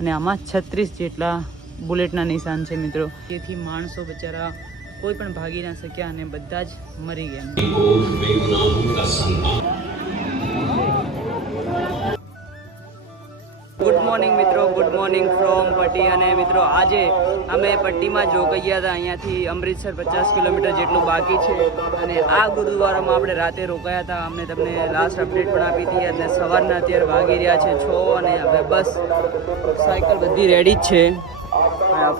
અને આમાં છત્રીસ જેટલા બુલેટના નિશાન છે મિત્રો. તેથી માણસો બચારા કોઈ પણ ભાગી ના શક્યા અને બધા જ મરી ગયા. ગુડ મોર્નિંગ મિત્રો. Good morning from Patti. અને મિત્રો, આજે અમે પટ્ટીમાં જો ગયા હતા. અહીંયાથી અમૃતસર પચાસ કિલોમીટર જેટલું બાકી છે. અને આ ગુરુદ્વારામાં આપણે રાતે રોકાયા હતા. અમને તમને લાસ્ટ અપડેટ પણ આપી હતી. અને સવારના અત્યારે વાગી રહ્યા છે છ અને હવે બસ સાયકલ બધી રેડી જ છે.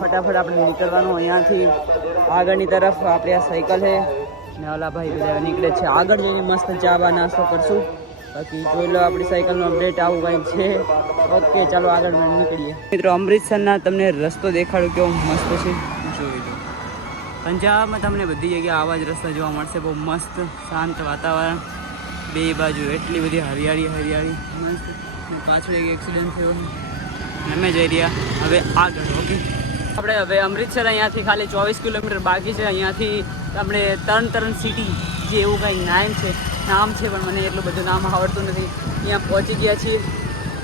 ફટાફટ આપણે નીકળવાનું. અહીંયાથી આગળની તરફ આપણી આ સાયકલ છે. ને ઓલા ભાઈ બધા નીકળે છે. આગળ જઈને મસ્ત ચા નાસ્તો કરશું. બાકી જોઈ લો, આપણી સાયકલનો અપડેટ આવું કંઈક છે. ઓકે ચાલો આગળ નીકળીએ. મિત્રો, અમૃતસરના તમને રસ્તો દેખાડો કેવો મસ્ત છે. જોઈ લો. પંજાબમાં તમને બધી જગ્યાએ આવા જ રસ્તા જોવા મળશે. બહુ મસ્ત, શાંત વાતાવરણ. બે બાજુ એટલી બધી હરિયાળી હરિયાળી. મસ્ત. પાછળ એક એક્સિડન્ટ થયો. અમે જઈ રહ્યા. હવે આગળ ઓકે આપણે હવે અમૃતસર અહીંયાથી ખાલી ચોવીસ કિલોમીટર બાકી છે. અહીંયાથી આપણે તરણ તરણ સિટી જે એવું કંઈ નામ છે નામ છે, પણ મને એટલું બધું નામ આવડતું નથી. અહીંયા પહોંચી ગયા છીએ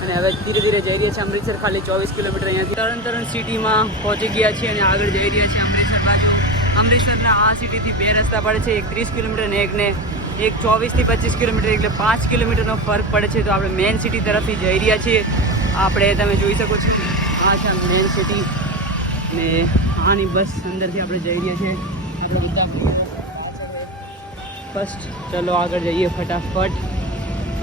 અને હવે ધીરે ધીરે જઈ રહ્યા છીએ અમૃતસર, ખાલી ચોવીસ કિલોમીટર અહીંયાથી. તરણ તરણ સિટીમાં પહોંચી ગયા છીએ અને આગળ જઈ રહ્યા છીએ અમૃતસર બાજુ. અમૃતસરના આ સિટીથી બે રસ્તા પડે છે, એક ત્રીસ કિલોમીટર અને એકને એક ચોવીસથી પચીસ કિલોમીટર, એટલે પાંચ કિલોમીટરનો ફરક પડે છે. તો આપણે મેઇન સિટી તરફથી જઈ રહ્યા છીએ. આપણે તમે જોઈ શકો છો. આ છે મેઇન સિટી. ને આની બસ અંદરથી આપણે જઈ રહ્યા છીએ. આપણે બધા ફર્સ્ટ ચલો આગળ જઈએ ફટાફટ.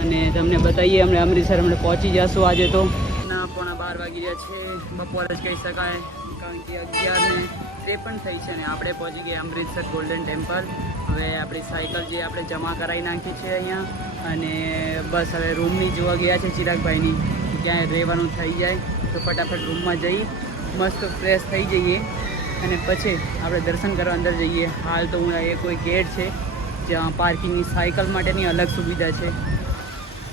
અને તમને બતાવીએ અમને અમૃતસર અમને પહોંચી જશું આજે તો. ના, પોણા બાર વાગી રહ્યા છે. બપોર જ કહી શકાય. કારણ કે અગિયાર ને ત્રેપન થઈ છે અને આપણે પહોંચી ગયા અમૃતસર ગોલ્ડન ટેમ્પલ હવે આપણી સાયકલ જે આપણે જમા કરાવી નાખી છે અહીંયા. અને બસ હવે રૂમની જોવા ગયા છે ચિરાગભાઈની. ક્યાંય રહેવાનું થઈ જાય તો ફટાફટ રૂમમાં જઈ મસ્ત ફ્રેશ થઈ જઈએ. અને પછી આપણે દર્શન કરવા અંદર જઈએ. હાલ તો હું એ કોઈ ગેટ છે. જ્યાં પાર્કિંગની સાયકલ માટેની અલગ સુવિધા છે.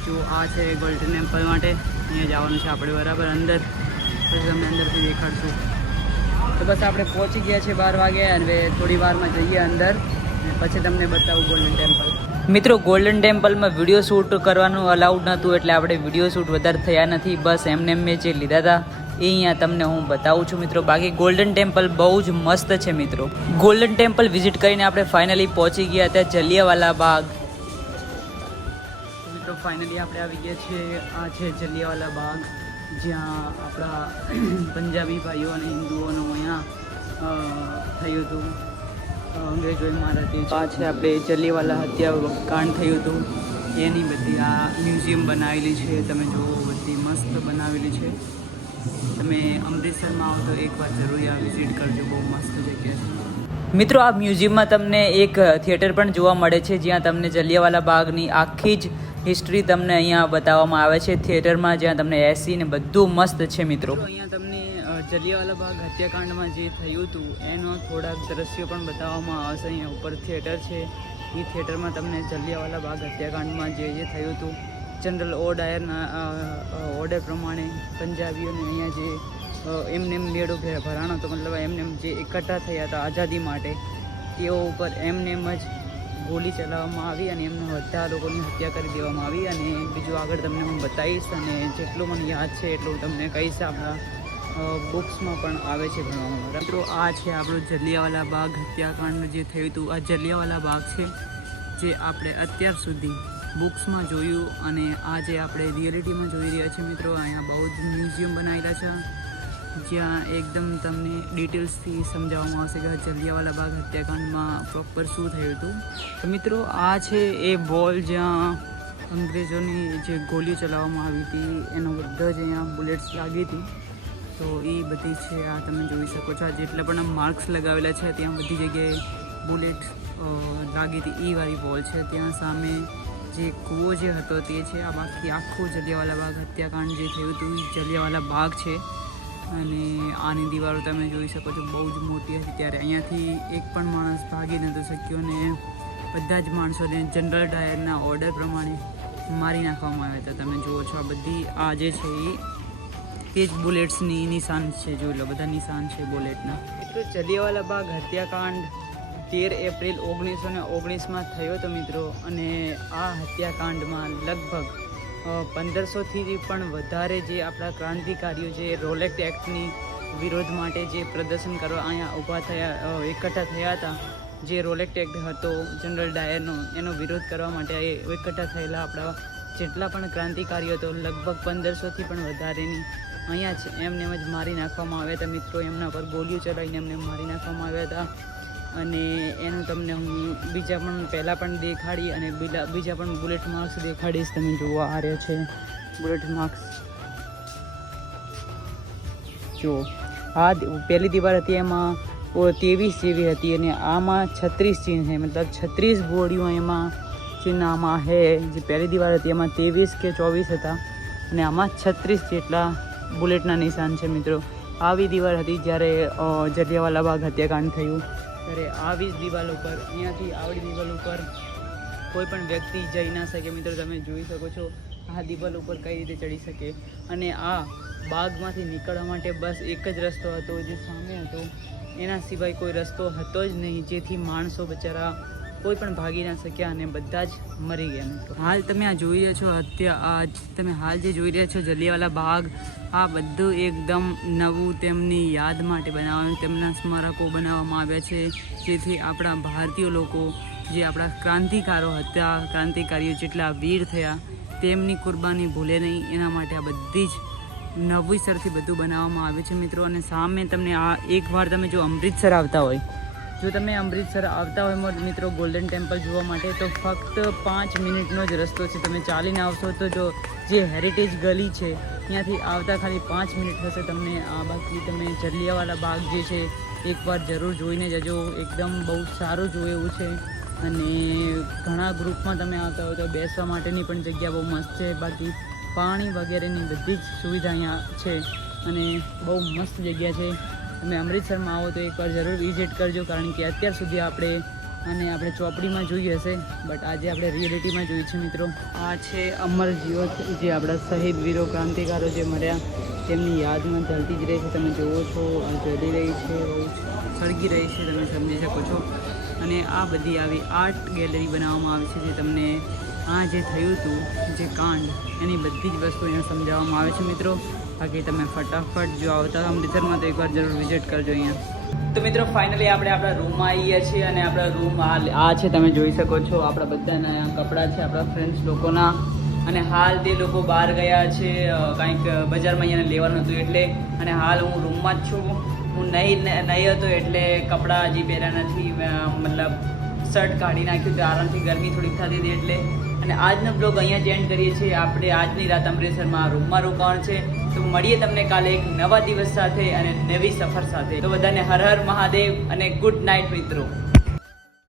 જો આ છે ગોલ્ડન ટેમ્પલ માટે. અહીંયા જવાનું છે આપણે બરાબર અંદર. પછી તમને અંદરથી દેખાડશું. તો બસ આપણે પહોંચી ગયા છે બાર વાગે અને થોડી વારમાં જઈએ અંદર. પછી તમને બતાવું ગોલ્ડન ટેમ્પલ મિત્રો ગોલ્ડન ટેમ્પલમાં વીડિયો શૂટ કરવાનું અલાઉડ નહોતું એટલે આપણે વીડિયો શૂટ વધારે થયા નથી. બસ એમને એમ મેં જે લીધા હતા. એ અહીંયા તમને હું બતાવું છું મિત્રો. બાકી ગોલ્ડન ટેમ્પલ બહુ જ મસ્ત છે મિત્રો. ગોલ્ડન ટેમ્પલ વિઝિટ કરીને આપણે ફાઇનલી પહોંચી ગયા ત્યાં જલિયાવાલા બાગ. મિત્રો ફાઇનલી આપણે આવી ગયા છીએ. આ છે જલિયાવાલા બાગ. જ્યાં આપણા પંજાબી ભાઈઓ અને હિન્દુઓનું અહીંયા થયું હતું. અંગ્રેજો મારા આ છે આપણે જલિયાવાલા હત્યા કાંડ થયું હતું. એની બધી આ મ્યુઝિયમ બનાવેલી છે. તમે જુઓ, બધી મસ્ત બનાવેલી છે. તમે અમૃતસરમાં આવો તો એકવાર જરૂર આ વિઝિટ કરજો બહુ મસ્ત જગ્યા છે. મિત્રો આ મ્યુઝિયમમાં તમને એક થિયેટર પણ જોવા મળે છે જ્યાં તમને જલિયાવાલા બાગની આખી જ હિસ્ટ્રી તમને અહીંયા બતાવવામાં આવે છે. થિયેટરમાં જ્યાં તમને એસી ને બધું મસ્ત છે મિત્રો. અહીંયા તમને જલિયાવાલા બાગ હત્યાકાંડમાં જે થયું હતું એનો થોડાક દ્રશ્યો પણ બતાવવામાં આવશે. અહીંયા ઉપર થિયેટર છે. એ થિયેટરમાં તમને જલિયાવાલા બાગ હત્યાકાંડમાં જે જે થયું હતું જનરલ ઓ ડાયરના અ, અ, ઓર્ડર પ્રમાણે પંજાબીઓને અહીંયા જે એમને એમ મેળો ભરાણો હતો મતલબ એમને એમ જે એકઠા થયા હતા આઝાદી માટે તેઓ ઉપર એમને એમ જ ગોલી ચલાવવામાં આવી અને એમને બધા લોકોની હત્યા કરી દેવામાં આવી અને બીજું આગળ તમને હું બતાવીશ અને જેટલું મને યાદ છે એટલું તમને કહીશ આપણા બુક્સમાં પણ આવે છે ભણવામાં. મિત્રો આ છે આપણું જલિયાવાલા બાગ હત્યાકાંડ જે થયું હતું. આ જલિયાવાલા બાગ છે જે આપણે અત્યાર સુધી બુક્સમાં જોયું અને આજે આપણે રિયલિટીમાં જોઈ રહ્યા છીએ મિત્રો. અહીંયા બહુ જ મ્યુઝિયમ બનાવેલા છે. જ્યાં એકદમ તમને ડિટેલ્સથી સમજાવવામાં આવશે કે જલિયાવાલા બાગ હત્યાકાંડમાં પ્રોપર શું થયું હતું. તો મિત્રો, આ છે એ બોલ જ્યાં અંગ્રેજોની જે ગોલીઓ ચલાવવામાં આવી હતી, એનો બધા જ અહીંયા બુલેટ્સ લાગી હતી. તો એ બધી છે આ તમે જોઈ શકો છો. જેટલા પણ માર્ક્સ લગાવેલા છે, ત્યાં બધી જગ્યાએ બુલેટ લાગી હતી. એ વાળી વોલ છે. ત્યાં સામે જે કૂવો જે હતો તે છે આ બાકી આખું જલિયાવાલા બાગ હત્યાકાંડ જે થયું હતું જલિયાવાલા બાગ છે. અને આની દિવાળો તમે જોઈ શકો છો, બહુ જ મોટી હતી ત્યારે. અહીંયાથી એક પણ માણસ ભાગી નહોતો શક્યો અને બધા જ માણસોને જનરલ ડાયરના ઓર્ડર પ્રમાણે મારી નાખવામાં આવ્યા હતા. તમે જુઓ છો આ બધી, આ જે છે એ તે જ બુલેટ્સની નિશાન છે, જોઈ લો, બધા નિશાન છે બુલેટના. તો જલિયાવાલા બાગ હત્યાકાંડ તેર એપ્રિલ ઓગણીસો ને ઓગણીસમાં થયો હતો મિત્રો, અને આ હત્યાકાંડમાં લગભગ પંદરસોથી પણ વધારે જે આપણા ક્રાંતિકારીઓ જે રોલેક્ટ એક્ટની વિરોધ માટે જે પ્રદર્શન કરવા અહીંયા ઊભા થયા એકઠા થયા હતા, જે રોલેક્ટ એક્ટ હતો, જનરલ ડાયરનો, એનો વિરોધ કરવા માટે એ એકઠા થયેલા આપણા જેટલા પણ ક્રાંતિકારીઓ હતો લગભગ પંદરસોથી પણ વધારેની અહીંયા જ એમને એમ જ મારી નાખવામાં આવ્યા હતા મિત્રો, એમના પર ગોળીઓ ચલાવીને એમને મારી નાખવામાં આવ્યા હતા. અને એનું તમને હું બીજા પણ પહેલાં પણ દેખાડી અને બીજા બીજા પણ બુલેટ માર્ક્સ દેખાડીશ, તમે જોવા આ રહ્યા છે બુલેટ માર્ક્સ. જો, આ પહેલી દીવાલ હતી એમાં ત્રેવીસ જેવી હતી અને આમાં છત્રીસ ચિહ્ન છે. મતલબ છત્રીસ ગોળીઓ એમાં ચિહ્ન આમાં છે. જે પહેલી દીવાલ હતી એમાં ત્રેવીસ કે ચોવીસ હતા અને આમાં છત્રીસ જેટલા બુલેટના નિશાન છે મિત્રો. આવી દીવાલ હતી જ્યારે જલિયાવાલા બાગ હત્યાકાંડ થયું. ત્યારે આવી જ દિવાલ ઉપર, અહીંયાથી આવડી દિવાલ ઉપર કોઈ પણ વ્યક્તિ જઈ ના શકે. મિત્રો, તમે જોઈ શકો છો, આ દિવાલ ઉપર કઈ રીતે ચડી શકે. અને આ બાગમાંથી નીકળવા માટે બસ એક જ રસ્તો હતો, જે સામે હતો. એના સિવાય કોઈ રસ્તો હતો જ નહીં, જેથી માણસો બચારા કોઈ પણ ભાગી ના શક્યા અને બધા જ મરી ગયા હાલ તમે આ જોઈ રહ્યા છો હત્યા આ તમે હાલ જે જોઈ રહ્યા છો જલિયાવાલા બાગ, આ બધું એકદમ નવું તેમની યાદ માટે બનાવવાનું, તેમના સ્મારકો બનાવવામાં આવ્યા છે, જેથી આપણા ભારતીય લોકો, જે આપણા ક્રાંતિકારો હતા, ક્રાંતિકારીઓ જેટલા વીર થયા, તેમની કુરબાની ભૂલે નહીં, એના માટે આ બધી જ નવીસરથી બધું બનાવવામાં આવ્યું છે મિત્રો. અને સામે તમને આ એકવાર તમે જો અમૃતસર આવતા હોય જો તમે અમૃતસર આવતા હોય મિત્રો ગોલ્ડન ટેમ્પલ જોવા માટે, તો ફક્ત પાંચ મિનિટનો જ રસ્તો છે. તમે ચાલીને આવશો તો જો જે હેરિટેજ ગલી છે, ત્યાંથી આવતા ખાલી પાંચ મિનિટ થશે તમને. આ બાકી તમે જલિયાવાલા બાગ જે છે, એકવાર જરૂર જોઈને જજો. એકદમ બહુ સારું જોયું એવું છે. અને ઘણા ગ્રુપમાં તમે આવતા હો તો બેસવા માટેની પણ જગ્યા બહુ મસ્ત છે. બાકી પાણી વગેરેની બધી જ સુવિધા અહીંયા છે. અને બહુ મસ્ત જગ્યા છે. તમે અમૃતસરમાં આવો તો એકવાર જરૂર વિઝિટ કરજો, કારણ કે અત્યાર સુધી આપણે અને આપણે ચોપડીમાં જોઈ હશે, બટ આજે આપણે રિયાલિટીમાં જોયું છે મિત્રો. આ છે અમર જ્યોત જે આપણા શહીદ વીરો ક્રાંતિકારો જે મર્યા, તેમની યાદમાં ચાલતી જ રહે છે. તમે જુઓ છો જલી રહી છે, સળગી રહી છે, તમે સમજી શકો છો. અને આ બધી આવી આર્ટ ગેલેરી બનાવવામાં આવી છે, જે તમને આ જે થયું હતું, જે કાંડ, એની બધી જ વસ્તુ અહીંયા સમજાવવામાં આવે છે મિત્રો. બાકી તમે ફટાફટ જો આવતા અમૃતસરમાં તો એકવાર જરૂર વિઝિટ કરજો અહીંયા. તો મિત્રો ફાઇનલી આપણે આપણા રૂમમાં આવીએ છીએ અને આપણા રૂમ આ આ છે, તમે જોઈ શકો છો, આપણા બધાના કપડાં છે, આપણા ફ્રેન્ડ્સ લોકોના. અને હાલ તે લોકો બહાર ગયા છે કાંઈક બજારમાં અહીંયા લેવાનું હતું એટલે. અને હાલ હું રૂમમાં જ છું. હું નહીં નહીં હતો એટલે કપડાં હજી પહેર્યા નથી. મતલબ શર્ટ કાઢી નાખ્યું તો આરામથી ગરમી થોડીક થતી હતી એટલે. અને આજનો બ્લોગ અહીંયા જ એન્ડ કરીએ છીએ. આપણે આજની રાત અમૃતસરમાં રૂમમાં રોકાણ છે. તો મળીએ તમને કાલે એક નવા દિવસ સાથે અને નવી સફર સાથે. તો બધાને હર હર મહાદેવ અને ગુડ નાઇટ મિત્રો.